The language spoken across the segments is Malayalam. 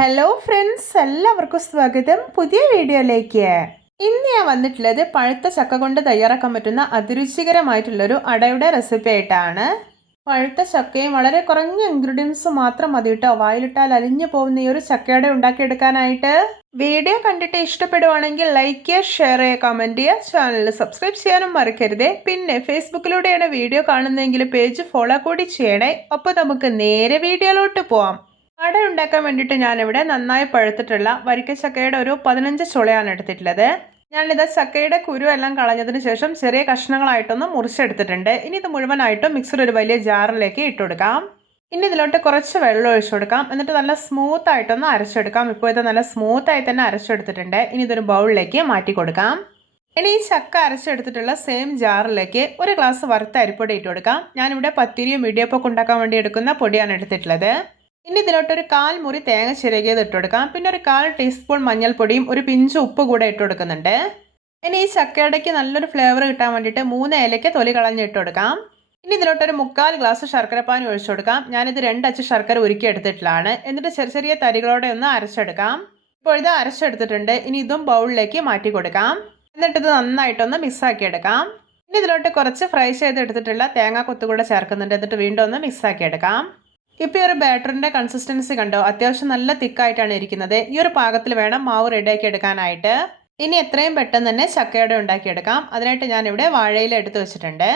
ഹലോ ഫ്രണ്ട്സ്, എല്ലാവർക്കും സ്വാഗതം പുതിയ വീഡിയോയിലേക്ക്. ഇന്ന് ഞാൻ വന്നിട്ടുള്ളത് പഴുത്ത ചക്ക കൊണ്ട് തയ്യാറാക്കാൻ പറ്റുന്ന അതിരുചികരമായിട്ടുള്ളൊരു അടയുടെ റെസിപ്പി ആയിട്ടാണ്. പഴുത്ത ചക്കയും വളരെ കുറഞ്ഞ ഇൻഗ്രീഡിയൻസ് മാത്രം മതി കേട്ടോ വായിലിട്ടാൽ അലിഞ്ഞു പോകുന്ന ഈ ഒരു ചക്കയട ഉണ്ടാക്കിയെടുക്കാനായിട്ട്. വീഡിയോ കണ്ടിട്ട് ഇഷ്ടപ്പെടുവാണെങ്കിൽ ലൈക്ക് ചെയ്യുക, ഷെയർ ചെയ്യുക, കമൻറ്റ് ചെയ്യുക, ചാനൽ സബ്സ്ക്രൈബ് ചെയ്യാനും മറക്കരുത്. പിന്നെ ഫേസ്ബുക്കിലൂടെയാണ് വീഡിയോ കാണുന്നതെങ്കിൽ പേജ് ഫോളോ കൂടി ചെയ്യണേ. അപ്പോൾ നമുക്ക് നേരെ വീഡിയോയിലോട്ട് പോവാം. അട ഉണ്ടാക്കാൻ വേണ്ടിയിട്ട് ഞാനിവിടെ നന്നായി പഴുത്തിട്ടുള്ള വരിക്കച്ചക്കയുടെ ഒരു 15 ചുളയാണ് എടുത്തിട്ടുള്ളത്. ഞാനിത് ചക്കയുടെ കുരു എല്ലാം കളഞ്ഞതിന് ശേഷം ചെറിയ കഷ്ണങ്ങളായിട്ടൊന്ന് മുറിച്ചെടുത്തിട്ടുണ്ട്. ഇനി ഇത് മുഴുവനായിട്ടും മിക്സർ ഒരു വലിയ ജാറിലേക്ക് ഇട്ടുകൊടുക്കാം. ഇനി ഇതിലോട്ട് കുറച്ച് വെള്ളം ഒഴിച്ചു കൊടുക്കാം. എന്നിട്ട് നല്ല സ്മൂത്ത് ആയിട്ടൊന്ന് അരച്ചെടുക്കാം. ഇപ്പോൾ ഇത് നല്ല സ്മൂത്തായി തന്നെ അരച്ചെടുത്തിട്ടുണ്ട്. ഇനി ഇതൊരു ബൗളിലേക്ക് മാറ്റി കൊടുക്കാം. ഇനി ഈ ചക്ക അരച്ചെടുത്തിട്ടുള്ള സെയിം ജാറിലേക്ക് ഒരു ഗ്ലാസ് വറുത്ത അരിപ്പൊടി ഇട്ട് കൊടുക്കാം. ഞാനിവിടെ പത്തിരിയും ഇടിയപ്പമൊക്കെ ഉണ്ടാക്കാൻ വേണ്ടി എടുക്കുന്ന പൊടിയാണ് എടുത്തിട്ടുള്ളത്. ഇനി ഇതിലോട്ടൊരു 1/4 മുറി തേങ്ങ ചിരകിയത് ഇട്ട് കൊടുക്കാം. പിന്നെ ഒരു 1/4 ടീസ്പൂൺ മഞ്ഞൾപ്പൊടിയും ഒരു പിഞ്ച് ഉപ്പ് കൂടെ ഇട്ട് കൊടുക്കുന്നുണ്ട്. ഇനി ഈ ചക്കയടയ്ക്ക് നല്ലൊരു ഫ്ലേവർ കിട്ടാൻ വേണ്ടിയിട്ട് 3 ഏലയ്ക്ക തൊലി കളഞ്ഞ് ഇട്ട് കൊടുക്കാം. ഇനി ഇതിലോട്ടൊരു 3/4 ഗ്ലാസ് ശർക്കരപ്പാനി ഒഴിച്ചു കൊടുക്കാം. ഞാനിത് 2 അച്ച് ശർക്കര ഉരുക്കി എടുത്തിട്ടുള്ളതാണ്. എന്നിട്ട് ചെറിയ ചെറിയ തരികളോടെ ഒന്ന് അരച്ചെടുക്കാം. ഇപ്പോൾ ഇത് അരച്ചെടുത്തിട്ടുണ്ട്. ഇനി ഇതും ബൗളിലേക്ക് മാറ്റി കൊടുക്കാം. എന്നിട്ട് ഇത് നന്നായിട്ടൊന്ന് മിക്സാക്കി എടുക്കാം. ഇനി ഇതിലോട്ട് കുറച്ച് ഫ്രൈ ചെയ്തെടുത്തിട്ടുള്ള തേങ്ങാ കൊത്തുകൂടെ ചേർക്കുന്നുണ്ട്. എന്നിട്ട് വീണ്ടും ഒന്ന് മിക്സാക്കി എടുക്കാം. ഇപ്പോൾ ഈ ഒരു ബാറ്ററിൻ്റെ കൺസിസ്റ്റൻസി കണ്ടോ, അത്യാവശ്യം നല്ല തിക്കായിട്ടാണ് ഇരിക്കുന്നത്. ഈ ഒരു പാകത്തിൽ വേണം മാവ് റെഡിയാക്കി എടുക്കാനായിട്ട്. ഇനി എത്രയും പെട്ടെന്ന് തന്നെ ചക്കയട ഉണ്ടാക്കിയെടുക്കാം. അതിനായിട്ട് ഞാനിവിടെ വാഴയില എടുത്ത് വെച്ചിട്ടുണ്ട്.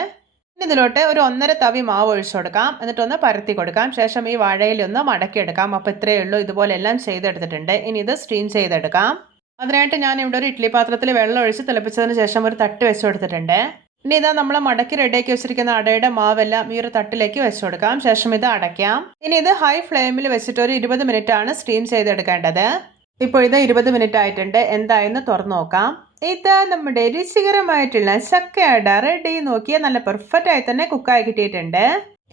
ഇനി ഇതിലോട്ട് ഒരു 1.5 തവി മാവ് ഒഴിച്ചു കൊടുക്കാം. എന്നിട്ടൊന്ന് പരത്തി കൊടുക്കാം. ശേഷം ഈ വാഴയില ഒന്ന് മടക്കിയെടുക്കാം. അപ്പോൾ ഇത്രയേ ഉള്ളൂ. ഇതുപോലെ എല്ലാം ചെയ്തെടുത്തിട്ടുണ്ട്. ഇനി ഇത് സ്റ്റീം ചെയ്തെടുക്കാം. അതിനായിട്ട് ഞാനിവിടെ ഒരു ഇഡ്ഡലി പാത്രത്തിൽ വെള്ളം ഒഴിച്ച് തിളപ്പിച്ചതിന് ശേഷം ഒരു തട്ട് വെച്ച് കൊടുത്തിട്ടുണ്ട്. ഇനി ഇതാ നമ്മൾ മടക്കി റെഡിയാക്കി വെച്ചിരിക്കുന്ന അടയുടെ മാവെല്ലാം ഈ ഒരു തട്ടിലേക്ക് വെച്ച് കൊടുക്കാം. ശേഷം ഇത് അടയ്ക്കാം. ഇനി ഇത് ഹൈ ഫ്ലെയിമിൽ വെച്ചിട്ട് ഒരു 20 മിനിറ്റ് ആണ് സ്റ്റീം ചെയ്തെടുക്കേണ്ടത്. ഇപ്പോൾ ഇത് 20 മിനിറ്റ് ആയിട്ടുണ്ട്. എന്തായെന്ന് തുറന്നു നോക്കാം. ഇതാ നമ്മുടെ രുചികരമായിട്ടുള്ള ചക്കയട റെഡി. നോക്കിയാൽ നല്ല പെർഫെക്റ്റ് ആയി തന്നെ കുക്കായി കിട്ടിയിട്ടുണ്ട്.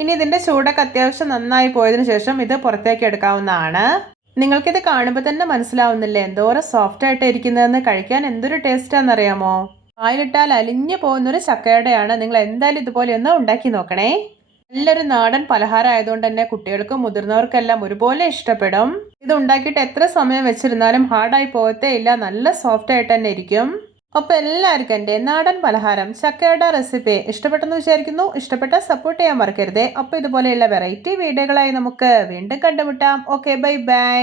ഇനി ഇതിന്റെ ചൂടൊക്കെ അത്യാവശ്യം നന്നായി പോയതിനു ശേഷം ഇത് പുറത്തേക്ക് എടുക്കാവുന്നതാണ്. നിങ്ങൾക്കിത് കാണുമ്പോൾ തന്നെ മനസ്സിലാവുന്നില്ലേ എന്തോരം സോഫ്റ്റ് ആയിട്ട് ഇരിക്കുന്നതെന്ന്. കഴിക്കാൻ എന്തൊരു ടേസ്റ്റാണെന്നറിയാമോ? വായിലിട്ടാൽ അലിഞ്ഞു പോകുന്നൊരു ചക്കയടയാണ്. നിങ്ങൾ എന്തായാലും ഇതുപോലെ ഒന്ന് ഉണ്ടാക്കി നോക്കണേ. നല്ലൊരു നാടൻ പലഹാരം ആയതുകൊണ്ട് തന്നെ കുട്ടികൾക്കും മുതിർന്നവർക്കെല്ലാം ഒരുപോലെ ഇഷ്ടപ്പെടും. ഇത് ഉണ്ടാക്കിയിട്ട് എത്ര സമയം വെച്ചിരുന്നാലും ഹാർഡായി പോകത്തേ ഇല്ല. നല്ല സോഫ്റ്റ് ആയിട്ട് തന്നെ ഇരിക്കും. അപ്പോൾ എല്ലാവർക്കും എൻ്റെ നാടൻ പലഹാരം ചക്കയട റെസിപ്പി ഇഷ്ടപ്പെട്ടെന്ന് വിചാരിക്കുന്നു. ഇഷ്ടപ്പെട്ടാൽ സപ്പോർട്ട് ചെയ്യാൻ മറക്കരുതേ. അപ്പോൾ ഇതുപോലെയുള്ള വെറൈറ്റി വീഡിയോകളായി നമുക്ക് വീണ്ടും കണ്ടുമുട്ടാം. Okay, bye bye.